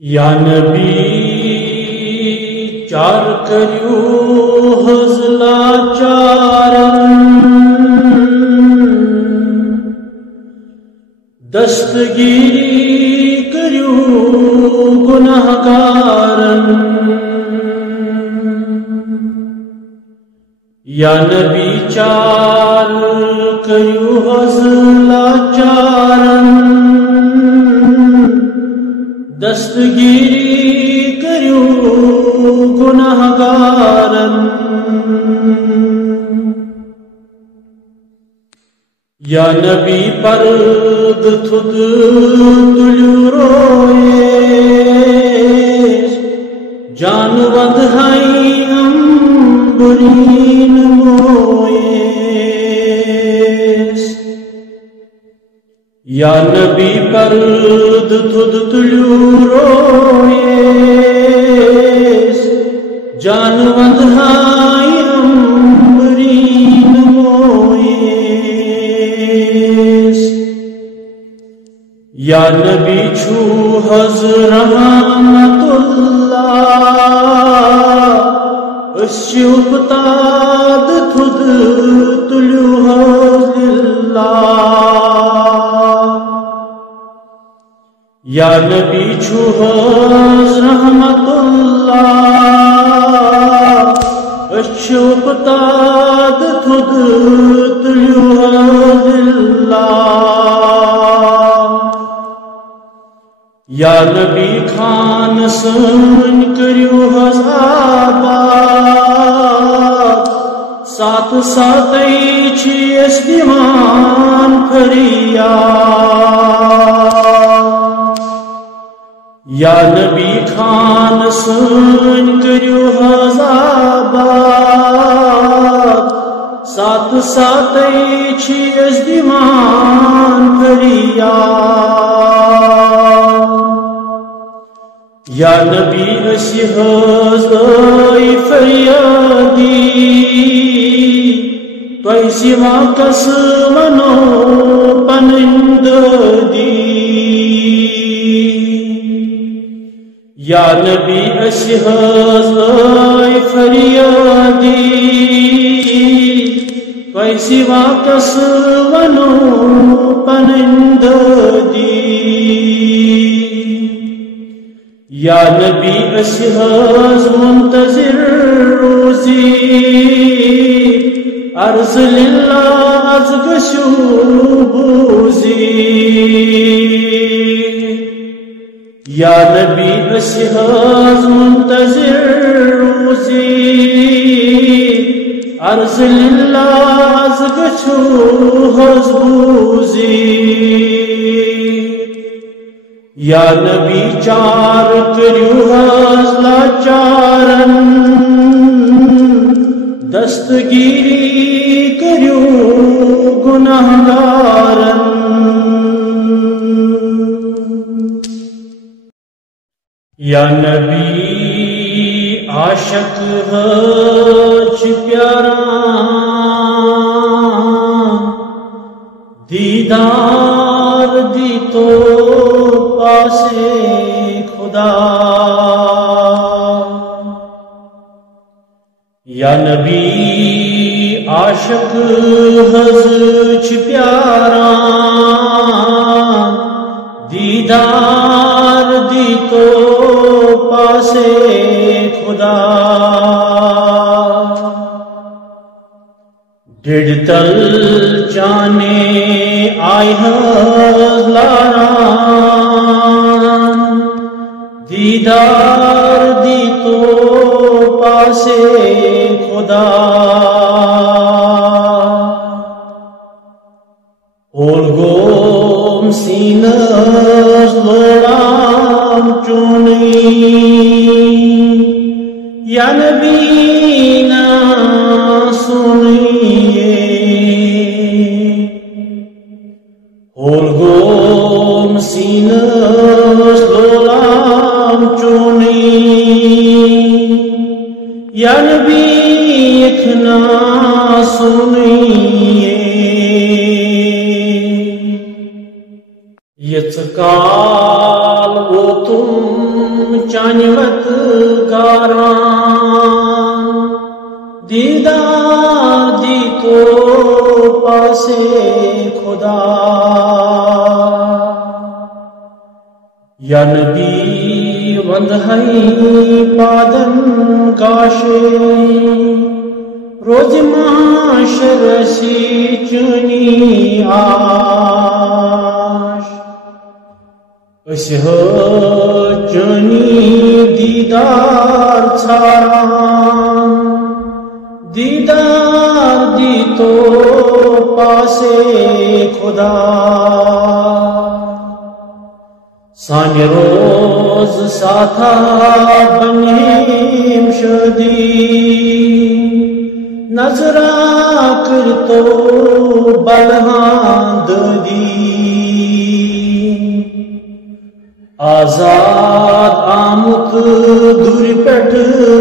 یا نبی چار کریو حضلا چارن دستگیری کریو گناہگارن یا نبی چار کریو حضلا چارن دستگیری کریو گناہگارن یا نبی پرد تھد تلیو رویش جان ودھائی امبرین مویش یا نبی پرد تھد تلیو رویش جان ودھائی امبرین مویش یا نبی چھو حض رحمت اللہ اسچو پتاد تھد تلیو حض اللہ یا نبی چھو حض رحمت اللہ اسچو پتاد تھد تلیو حض اللہ یا نبی خان سن کریو حض آباد سات ساتی چیس دیوان فریاد یا نبی خان سن کریو حض آباد سات ساتی چیس دیوان فریاد یا نبی اسی حض آئی فریادی تو ایسی واقس منو پنند دی یا نبی اسی حض آئی فریادی تو ایسی واقس منو پنند دی یا نبی اسی حض منتظر روزی عرض للہ از گشو بوزی یا نبی اسی حض منتظر روزی عرض للہ از گشو حض بوزی یا نبی چار کریو حض لاچارن دستگیری کریو گناہگارن یا نبی عاشق حج پیارا دیدار دی تو پاسے خدا یا نبی عاشق حج پیارا دیدار دی تو پاسے خدا ڈیڑھ تل جانے آئی حض لارا دیدار دی تو پاسے خدا اور گوم سینز لوڑام چونی یا نبی نا سنیے اور گوم سینز لوڑام چونی یا نبی اکھنا سنیے یت کال او تم چانوت گاران دیدار دی تو پاسے خدا یا نبی وندہی پادن گاشے روز معاشر سی چنی آش اس چنی دیدار چھاران دیدار دی تو پاسے خدا سانی روز ساتھا بنیم شدی نظرہ کر تو بلہاند دی آزاد آمک دور پٹ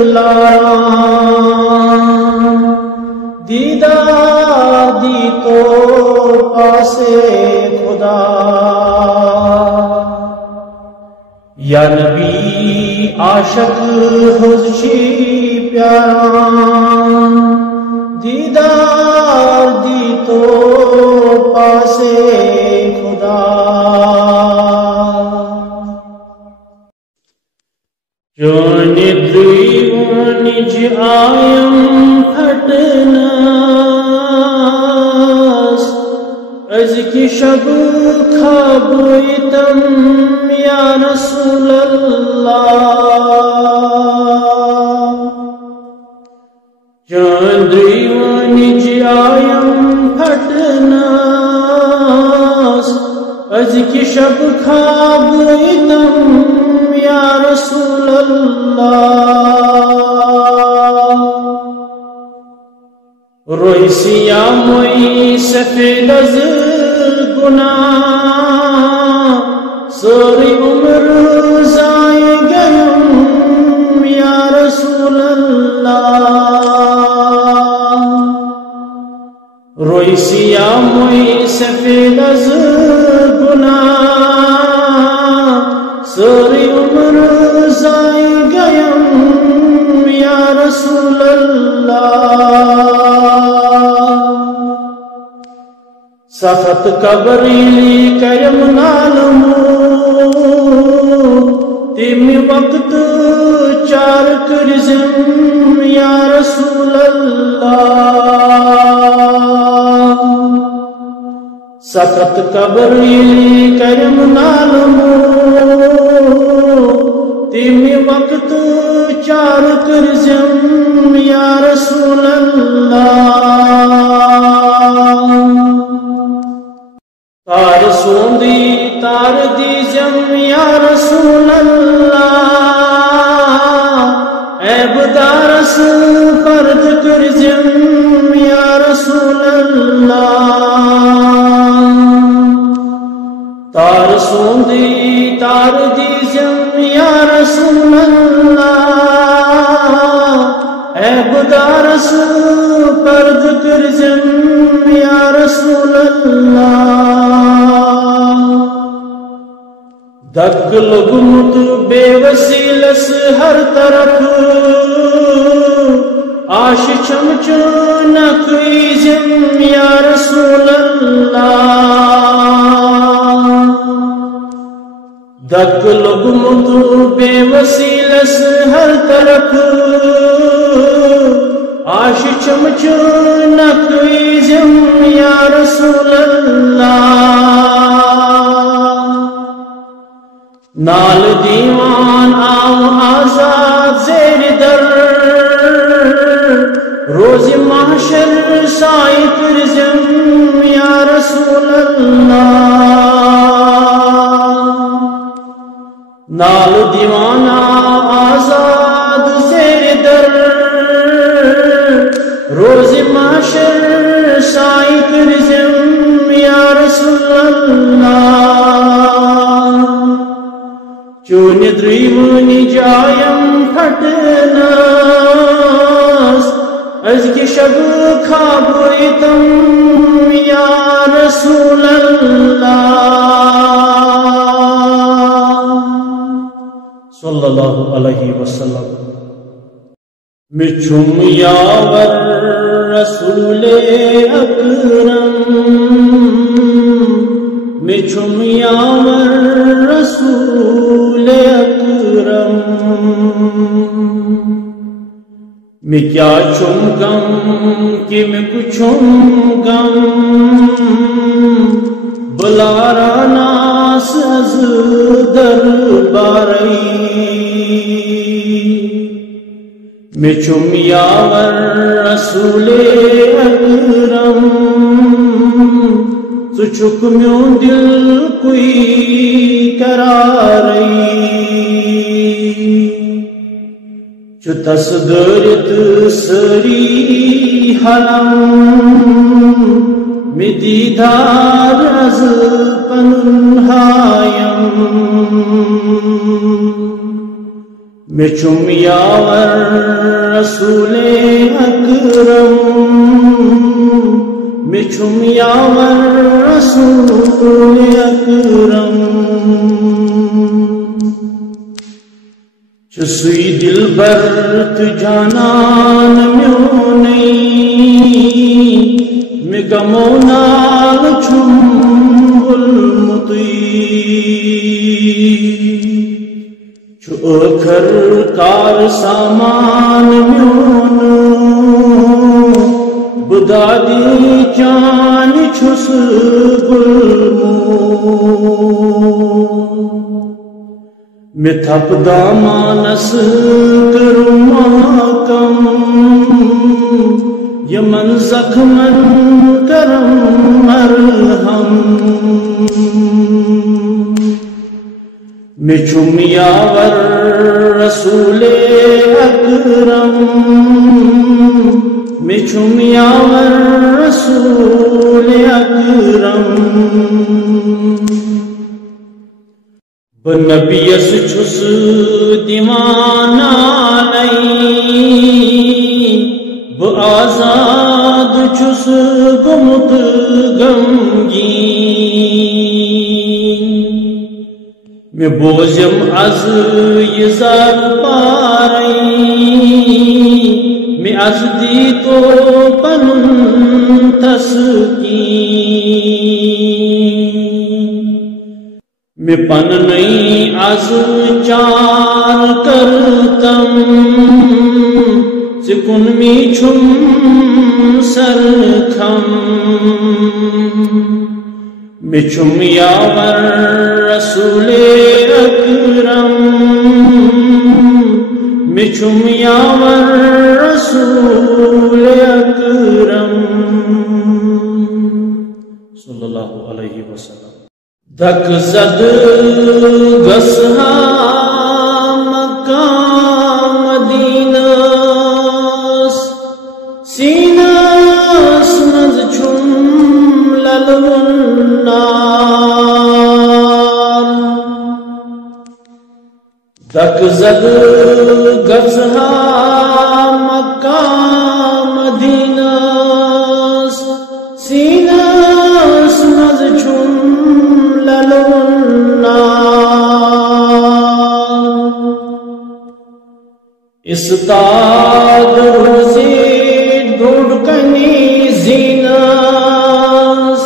لاران دیدار دی تو پاسے خدا یا نبی عاشق حضشی پیاران دیدار دی تو پاسے خدا جونی دریونی جی آیم پھٹناس از کی شب خوابویتم یا رسول اللہ جان دریونی جی آیم پھٹناس از کی شب خوابویتم یا رسول اللہ روئی سیاہ موئی سفید از گناہ سوری عمر زائے گیم یا رسول اللہ روئی سیاہ موئی سفید از گناہ سوری عمر زائے گیم یا رسول اللہ سخت قبری کرم نالمو تیمی وقت چار کرزم یا رسول اللہ سخت قبری کرم نالمو تیمی وقت چار کرزم یا رسول اللہ تار سوندی تار دیجم یا رسول اللہ عیب دارس فرد کرجم یا رسول اللہ تار سوندی تار دیجم یا رسول اللہ عیب دارس فرد کرجم یا رسول اللہ دک لگمت بے وسیلس ہر طرف آش چمچونک ایزم یا رسول اللہ دک لگمت بے وسیلس ہر طرف آش چمچونک ایزم یا رسول اللہ نال دیوان آو آزاد زیر در روز محشر سائی کرزم یا رسول اللہ نال دیوان آزاد زیر در روز محشر سائی کرزم یا رسول اللہ چون دریونی جایم پھٹناس از کی شب خوابویتم یا رسول اللہ صلی اللہ علیہ وسلم مچھم یاور رسول اکرم مچھم یاور رسول اکرم میں کیا چھم گم کہ میں کچھم گم بلارا ناس از درباری میں چھم یاور رسول اکرم تو چھک میوں دل کوئی قراری چو تصدرت سری حلم میں دیدار از پنہایم میں چھم یاور رسول اکرم میں چھم یاور رسول اکرم چسوئی دل برت جانان میوں نہیں میں گمو نال چھم المطی چھو اکھر کار سامان میون بدادی چان چھس گلمو میں تھپ دامانس کروں ماتم یمن زخمن کرم مرہم میں چھم یاور رسول اکرم میں چھم یاور رسول اکرم بنبیس چھس دیوانا نہیں آزاد چھس گمت غمگین میں بوجم از یزار پارئی میں از دی تو پنن تسکین میں پن نہیں از چار کرتم سکن می چھم سرکھم میں چھم یاور رسول اکرم میں چھم یاور رسول اکرم صلی اللہ علیہ وسلم دھک زد گسہا مکہ مدینہ سینس مز چھم للون نار دک زد گزہا مکہ مدینہ سینس مز چھم للون نار استاد روزی ڈھونڈکنی زینس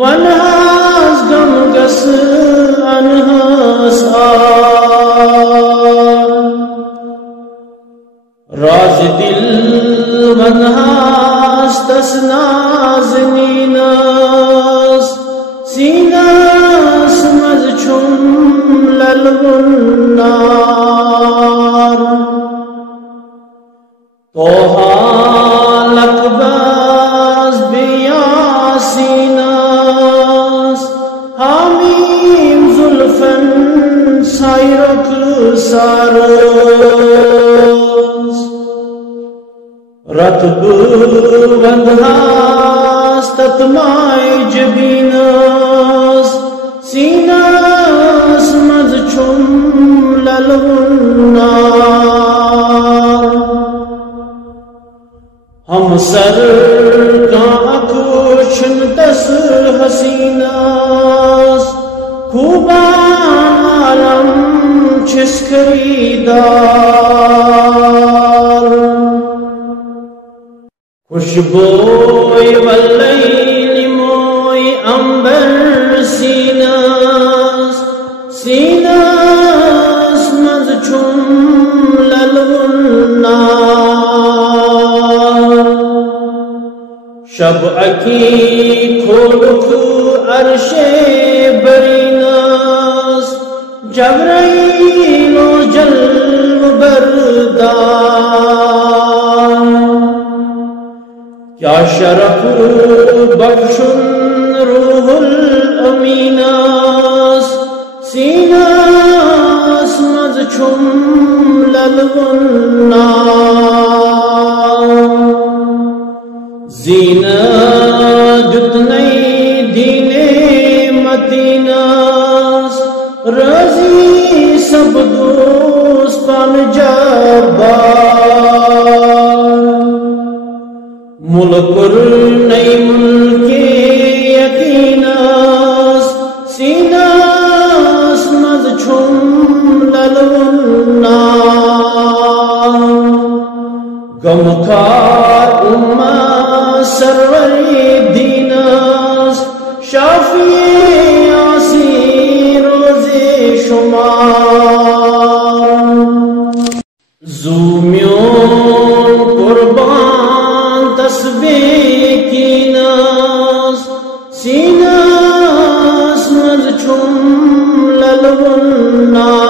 وناس گم گس انہس آر راز دل وناس تس نازنینس سینس مز چھم للون نار توہا لکباز بیاسیناس حامیم زلفن سائرک سارس رتب وندھاس تتمائی جبیناس سیناس مز چھم للون نار ہم سر کا اکوشن تس حسیناس خوبان عالم چھ چھس خریدار خوشبوئی واللیل موئی امبر سیناس سیناس مز چھم للونار شب اکی کھولک عرش بریناس جبرائیل و جلو بردار کیا شرف بخشن روح الامیناس سیناس مز چھم للونار زینہ جتنی دین متیناس رضی سب دوست پان جبار ملک نئی ملک یقیناس سیناس مز چھم للونار غمخوار امہ سروری دیناس شافی آسی روز شمار زومیون قربان تسبیح کی ناس سیناس مز چھم للونار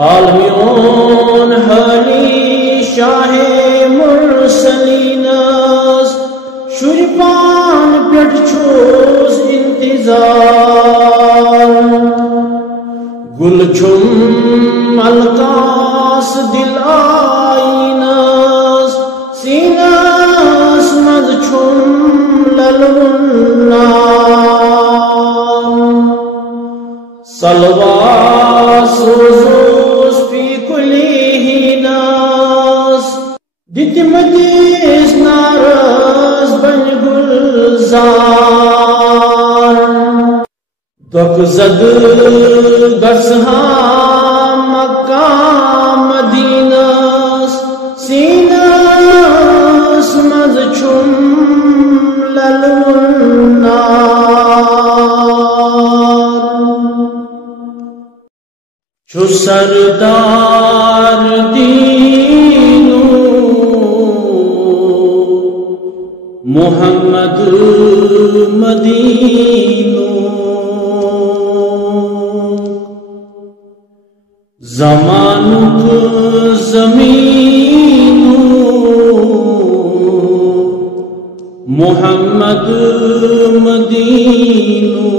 عالمیون حالی شاہ مرسلیناس شریفان پیٹ چھوز انتظار گل چھم القاس دل آئیناس سیناس مز چھم للونار صلوات سوزوس فی کلی ناس دتمدیس نارس بن گلزار دک زد گسہا مکہ مدیناس سیناس مز چھم للونار چھو سردار دینو محمد مدینو زمانک زمینو محمد مدینو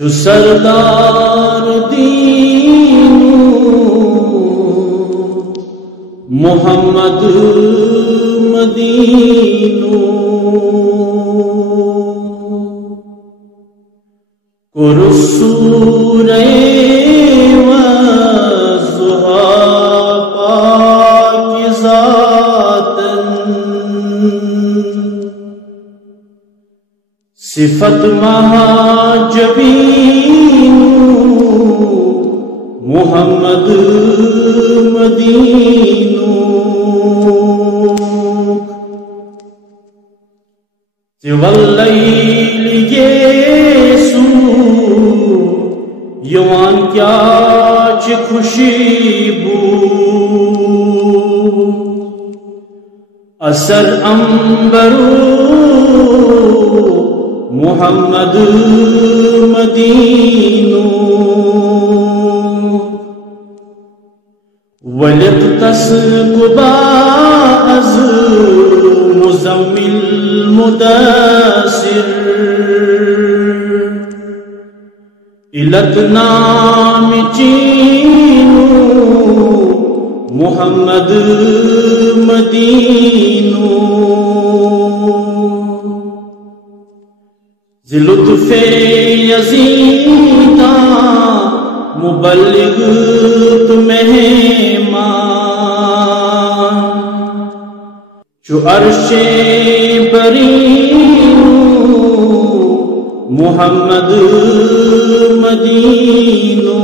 جو سردار دینو محمد مدینو سورہ والضحا پاکزاتن صفت مہاجبین محمد مدینو واللیل یسو یوان کیا چھ خوشیبو اثر امبرو محمد مدینو ولقتس قبا از مزمل مداسر علت نام چینو محمد مدینو لطف یزیدہ مبلغ مہمان چو عرش برینو محمد مدینو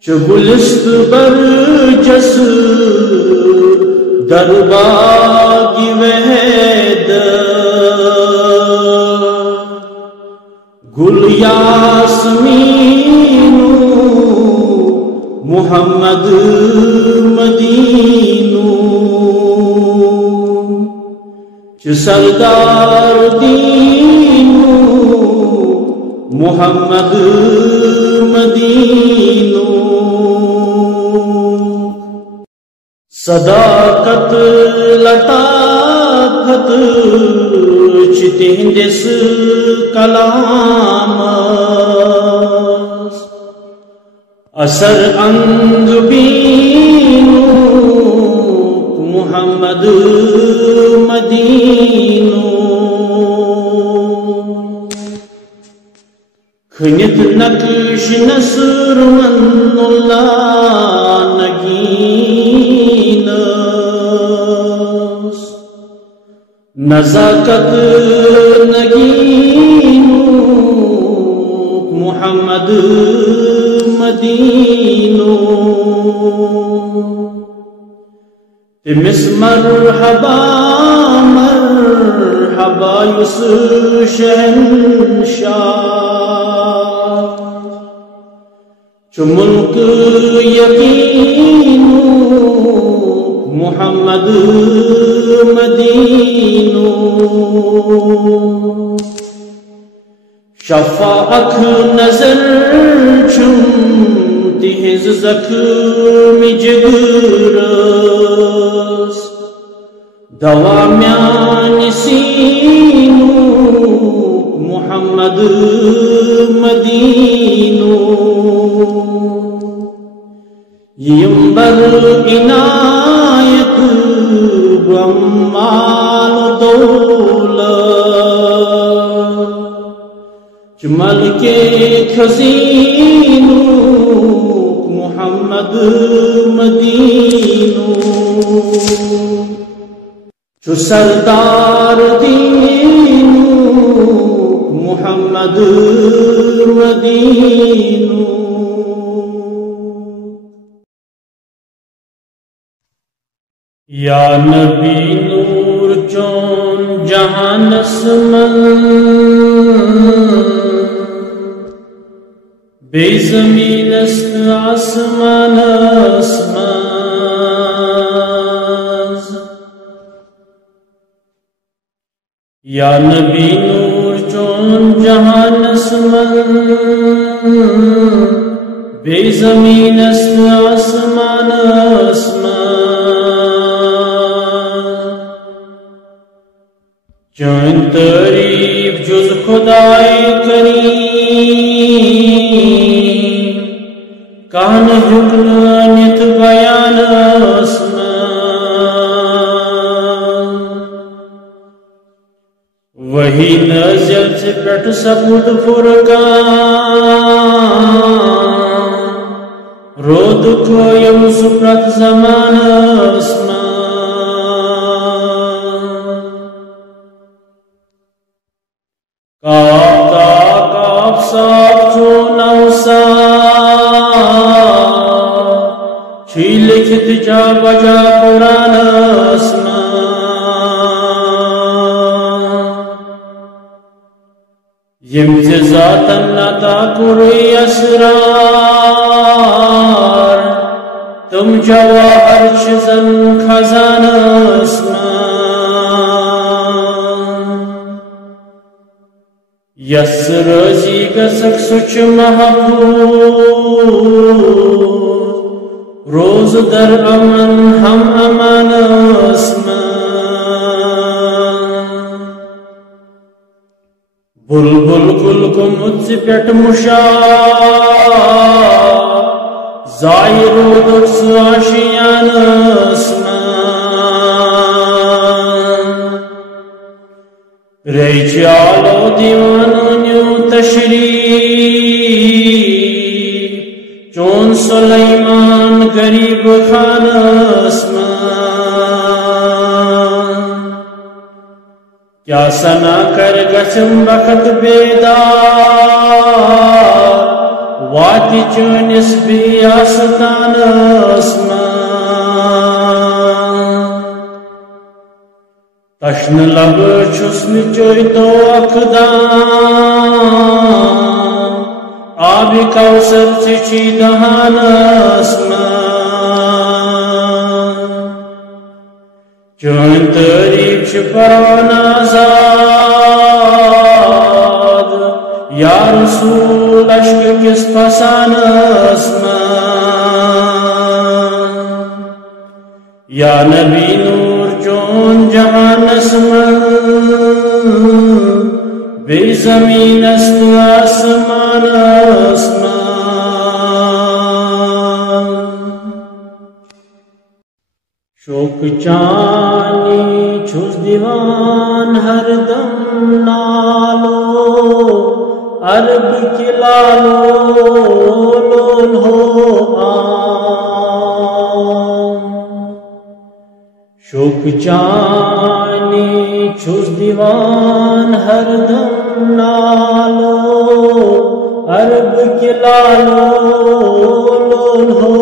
چگلست برجس درباگی وحید گل یاسمینو محمد مدینو چ سردار دینو محمد مدینو صداقت لطافت چ تہندس کلام اثر انگ بینو محمد مدینو کھنت نقش نصر من اللہ نگینس نزاکت نگینو محمد مدینو تمس مرحبا مرحبا یس شہنشاہ چو ملک یقینو محمد مدینو شفاعت نظر چم تہز زخم جگرس دوا میان سینو محمد مدینو یمبر عنایت بمال دولت جمل کے خزینو محمد مدینو چو سردار دینو محمد مدینو یا نبی نور چون جہان اسمن بے زمین است آسمان اسماز یا نبی نور چون جہان اسمن بے زمین است آسمان اسماز چون تعریف جز خدای کریم کان حکم نت بیان اسمان وہی نزل سے پٹ سبود فرقان رود کو یم سپرت زمان اسمان کاف صاف چون اوصاف چھی لکھت جا بجا قرآن اسمان یم ذاتاً عطا کوئی اسرار تم جواہر چزن خزان اسمان یس رضی گسک سچ محفوظ روز در امن ہم امان اسمان بلبل گل کو مجھ سے پیٹ مشاہ زائر و درس آشیان اسمان رجال و دیوانوں تشریف چون سلیمان غریب خان اسمان کیا سنا کر گژھم وقت بیدار واتہِ چٲنِس بیٚیہِ آستانس منٛز تشنہٕ لبہٕ چھُس نہٕ چٲیتو اکھ دام آبِ کوثر ژےٚ دہانس منٛز چٲنۍ تعریٖف چھِ پران آزاد یا رسول عشق کس فسانس منٛز یا نبی نور چون جہانس منٛز بیٚیہِ زمیٖنس تہٕ آسمانس منٛز شوقہٕ چانی چھُس دِوان ہر دم نالو عرب کی لالو لول ہو عام شوق چانی چھس دیوان ہر دم نالو عرب کی لالو لول ہو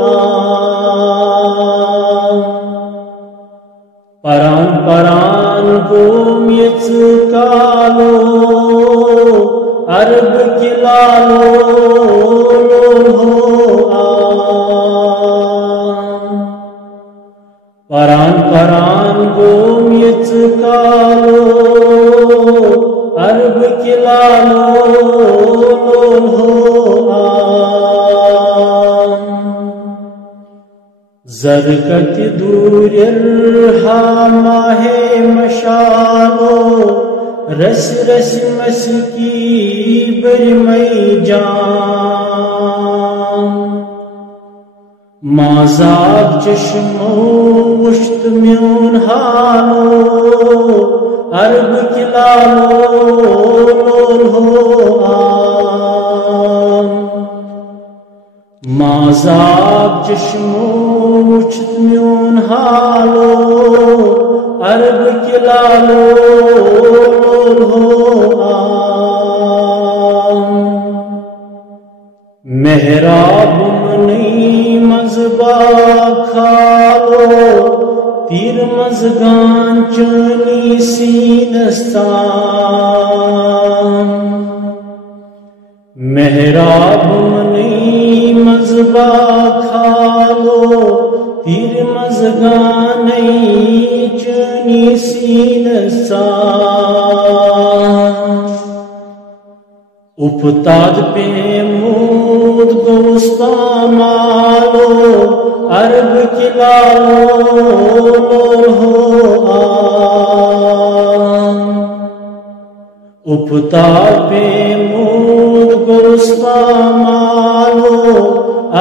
عام پران پران گوم یژ کالو عرب کی لالو لول ہو عام پران پران گوم یژ کالو عرب کی لالو لول ہو عام زرکت دور ماہ مشالو رس رس مسکی برمئی جان مازاب چشمو وشت میون حالو عرب کی لالو لول ہو عام مازاب چشمو وشت میون حالو عرب کی لالو لول ہو عام محراب منی مذبا کھالو تیر مزگان چانی سینستان محراب منی مذبا کھالو تیر مزگانی چانی سینستان افتاد پیمود گوستا مالو عرب کی لالو لول ہو عام افتاد پیمود گوستا مالو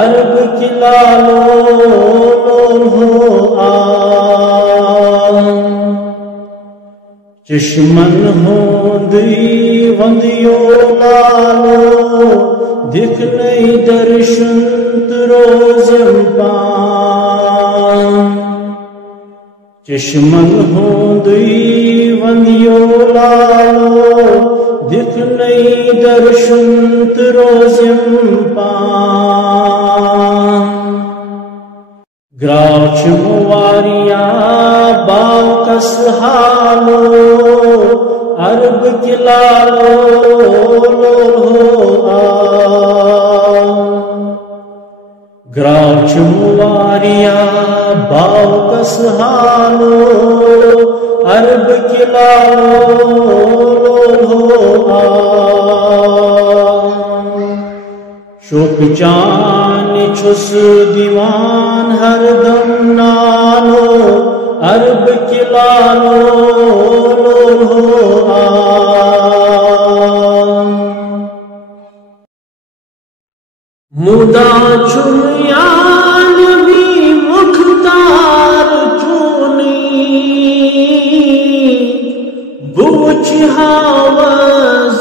عرب کی لالو لول ہو عام چشمن ہوندی وندیو لالو دکھنئی درشن روزم پان چشمن ہوندی وندیو لالو دکھنئی درشن روزم پان گراچ مواریا باوکس حالو عرب کی لالو لول ہو عام گراچ مواریا باوکس حالو عرب کی لالو لول ہو عام شوق چان چھس دیوان ہر دم نالو عرب کی لالو لول ہو عام مدا چھم یا نبی مختار چونی بوچھ ہاوا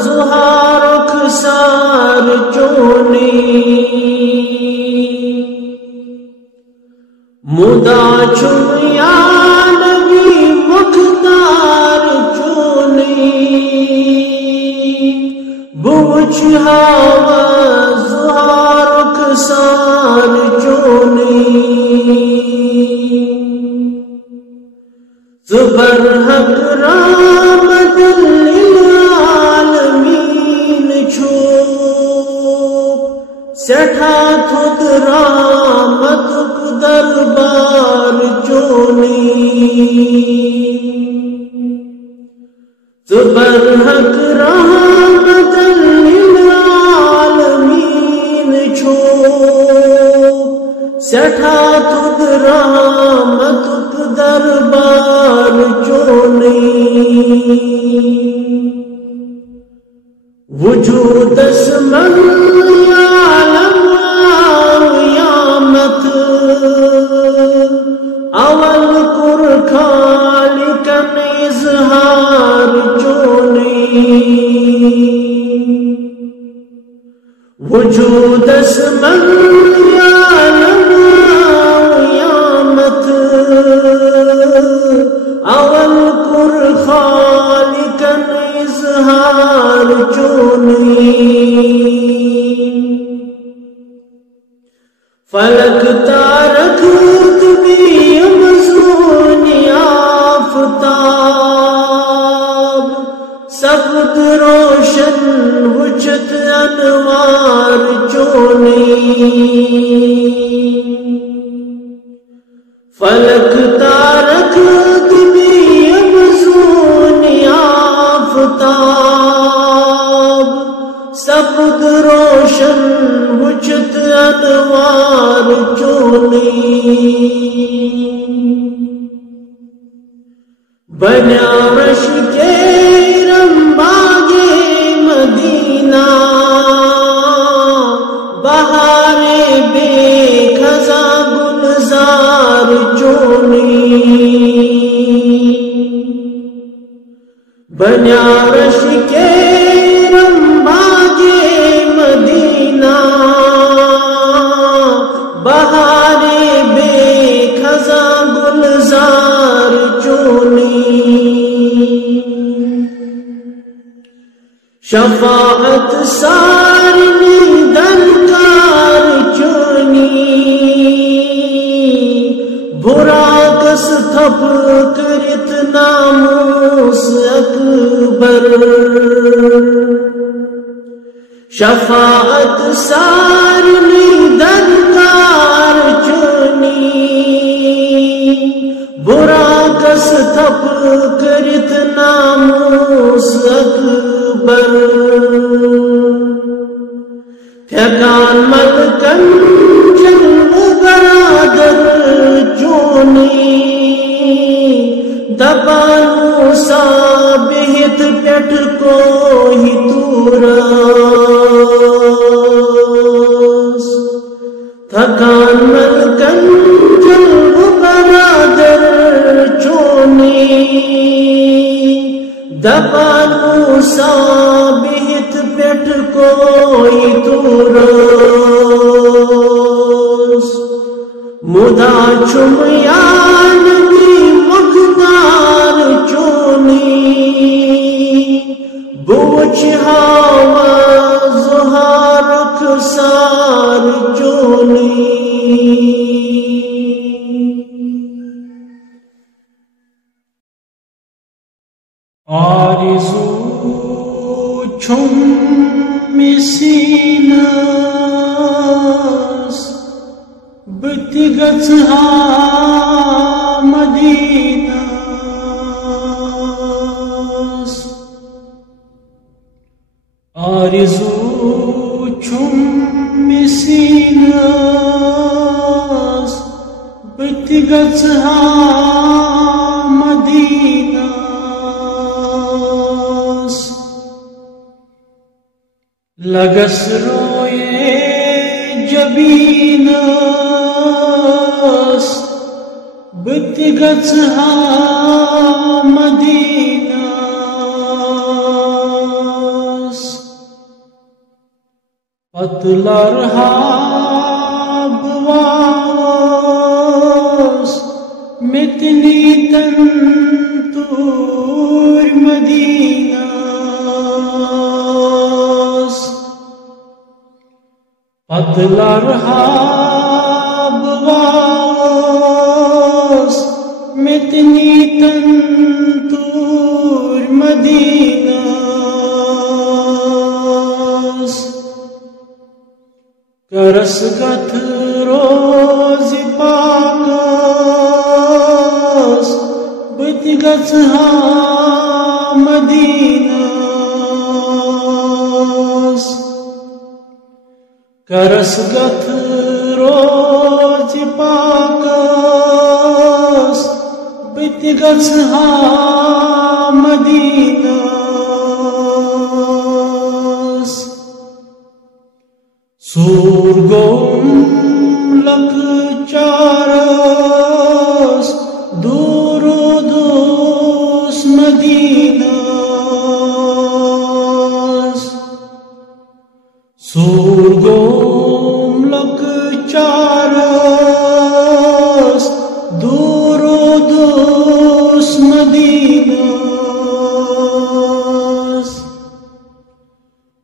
زہار خسار چونی مدا چھم یا نبی مختار چونی بوچھ حواز رخسار چونی زبر حق رحمت للعالمین چھو سٹھا تھد رحمتک دربار چونی زبر حق رحمت للعالمین چھو سٹھا تھد رحمتک دربار چونی وجود اسمن عالم قیامت اول کر خالق اظہار چونی وجود اسمن عالم قیامت اول کر خالق اظہار چونی فلک تارک تمی مزون آفتاب سبد روشن وجت انوار چونی فلک تارک تمی مزون آفتاب سبد روشن وجت انوار چونی بنیا رش کے رمباغ مدینہ بہار بے خزاں گلزار چونی بنیا رش کے رمباغ مدینہ بہار بے خزاں گلزار چونی شفاعت سارنی درکار چونی برا کس تھپ کرت ناموس اکبر شفاعت سارنی درکار چونی برا کس تھپ کرت ناموس اکبر تھکان ملکن جنگ برادر چونی دبان موسیٰ بہت پیٹ کو ہی توراس تھکان ملکن جنگ برادر چونی دبان موسیٰ بہت پیٹ کو ہی توراس مدا چمیان کی مقدار چونی بوچھ حواز رخسار چونی آرزو چھم مسیناس بتگت ہا مدیناس آرزو چھم مسیناس بتگت ہا مدیناس لگس روئے جبیناس بتگت ہا مدیناس پتلر ہا بواس متنی تنتور مدیناس ادلا رحاب واس متنی تنتور مدینہ کرس گتھ روز پاکس بتی گچھ مدینہ کرس گتھ روز پاکس بتی گچھ مدینہ سور گوم لکھ چارس دور دوس مدینہ سور گوم لکھ چارس دور دوس مدینہ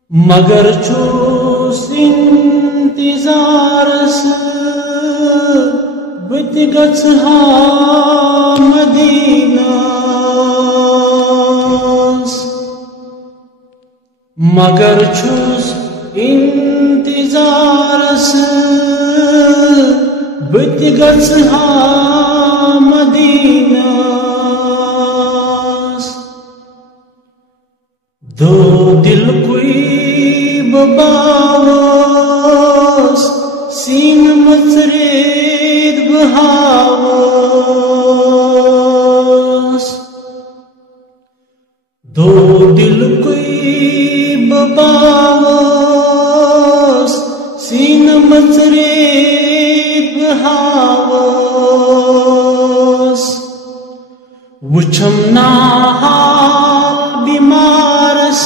مگر چوس انتظارس بت گچھ مدینہ مگر چوس انتظارس بت گچھ مدینہ دو دل کوئی باوس سین مچرید بہاوس دو دل کوئی باوس سین مچرید بہاوس وچھم ناحال بیمارس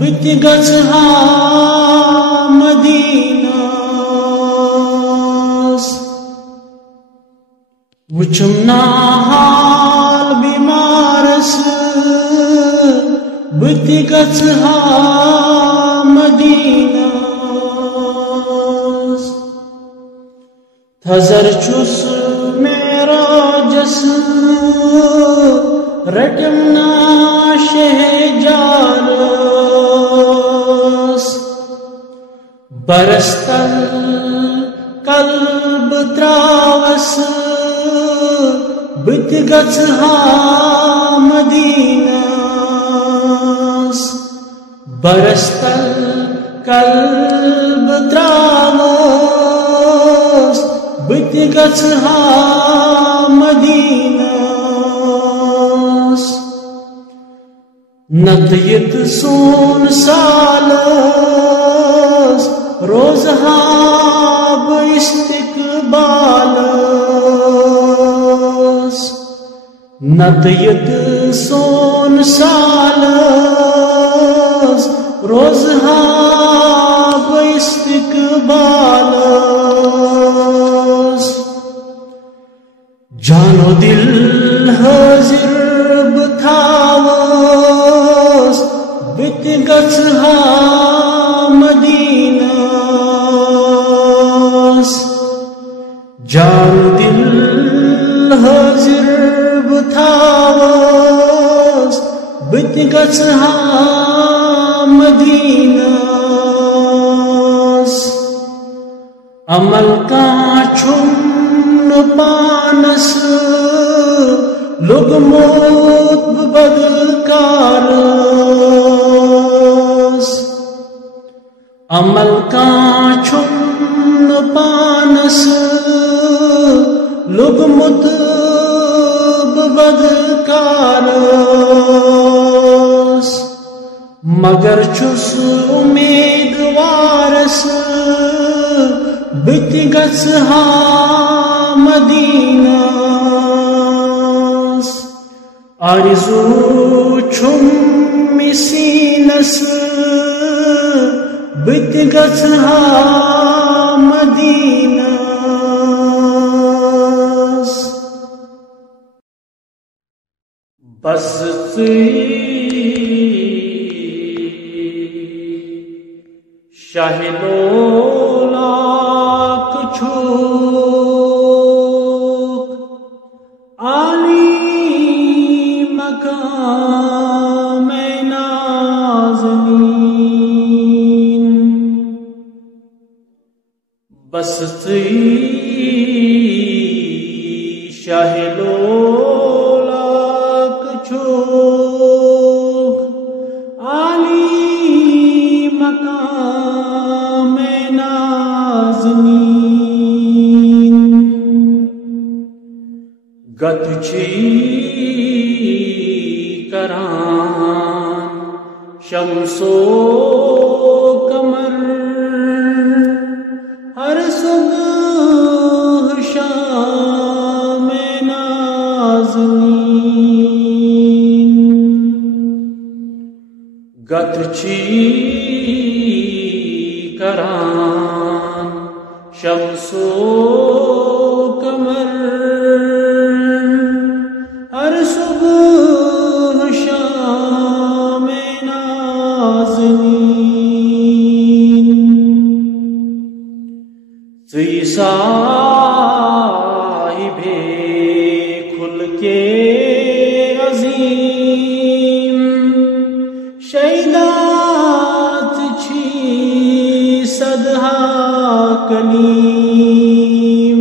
بت گچھ مدینہ وچھم ناحال بیمارس بت گچھ مدینہ تھزر چوس معراجس رٹمنا شہ جالس برستل قلب تراوس بت گچھ مدینہ برستل قلب تراوس بت گچھ مدینہ ندیت سون سالس روزہاب استقبالس ندیت سون سالس روزہاب استقبالس جانو دل حاضر بتھاوس بت گچھ مدینہ جان دل حاضر بتھاوس بت گچھ مدینہ عمل کا چھن پانس لوگ موت بدکارس عمل کا چھن پانس لوگ موت بدکارس مگر چس امیدوارس بت گچھ مدینہ آرزو چھم سینس بت گچھ مدینہ بستی شاہ لولاک چھوک عالی مقام نازنین بستی شاہ لولاک چھوک عالی مقام نازنین گتچی کران شمس و قمر ہر صبح شام نازنین گتچی کران شمس و قمر ہر صبح شام نازنین تی صاحب کھل کے عظیم شیدات چھی صدہا کلیم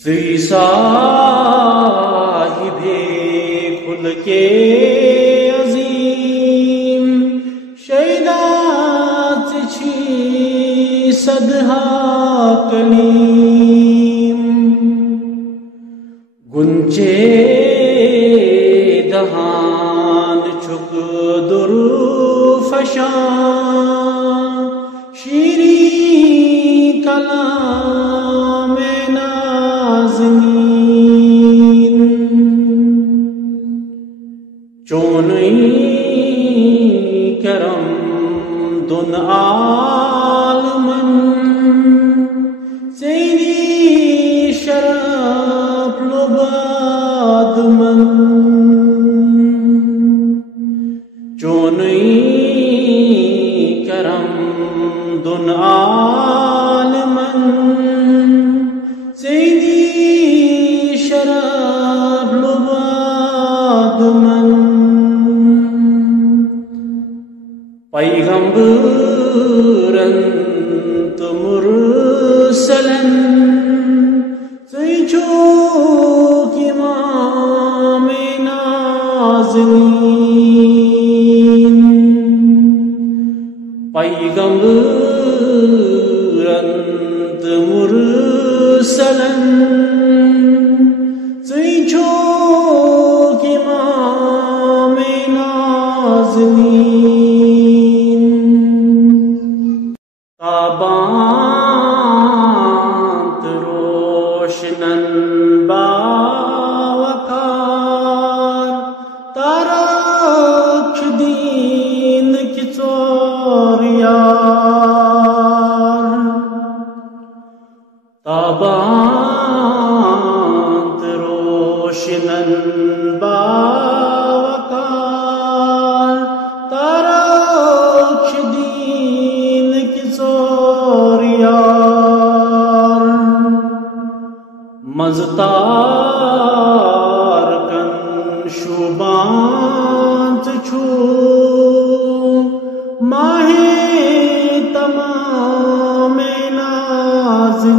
تی صاحب کھل کے عظیم شیدات چھی صدہا کلیم گنچے دہان چھک در فشان شیریں کلام نازنین چونئی کرم دن عالمن سیدی شرف لباد من چونئی کرم دن عالمن سیدی شرف لباد من پیغمبرن تو مرسلن تی چوک امام نازنین پیغمبرن تو مرسلن تی چوک امام نازنین تابانت روشنن باوقار تارک دین کی چوریار تابانت روشنن باوقار تارک دین کی چوریار مزتار کن شوبانت چھو ماہ تمام نازنین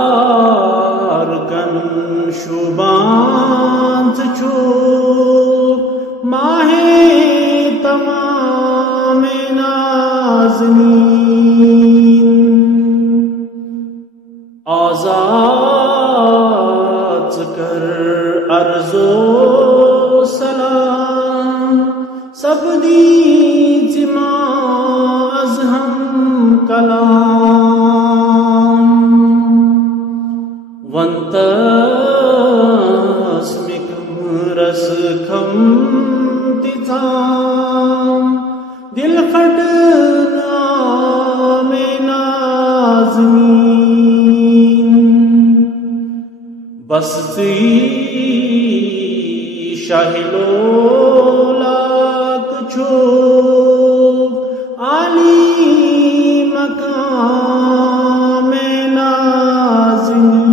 مزتار کن شوبانت چھو ماہ تمام نازنین آزاد کر عرض و سلام سب دیت ما از ہم کلام ونتسمکم رسکم تتام دل خٹنا میں نازنین بستی شاہ لولاک چھو عالی مقام نازنین